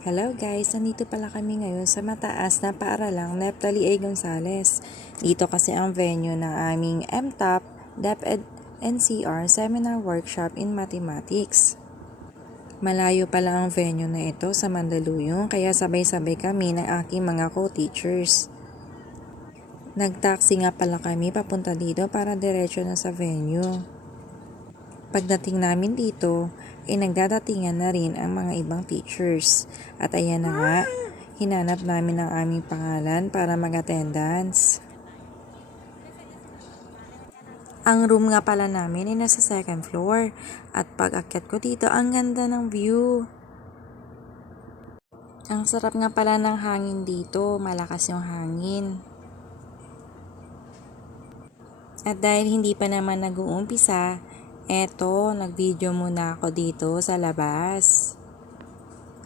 Hello guys, nandito pala kami ngayon sa mataas na paaralang Neftali A. Gonzales. Dito kasi ang venue ng aming MTOP DepEd NCR Seminar Workshop in Mathematics. Malayo pala ang venue na ito sa Mandaluyong kaya sabay-sabay kami ng aking mga co-teachers. Nag-taxi nga pala kami papunta dito para diretso na sa venue. Pagdating namin dito, nagdadatingan na rin ang mga ibang teachers. At ayan na nga, hinanap namin ang aming pangalan para mag-attendance. Ang room nga pala namin ay nasa second floor. At pag-akyat ko dito, ang ganda ng view. Ang sarap nga pala ng hangin dito, malakas yung hangin. At dahil hindi pa naman nag-uumpisa, eto, nag-video muna ako dito sa labas.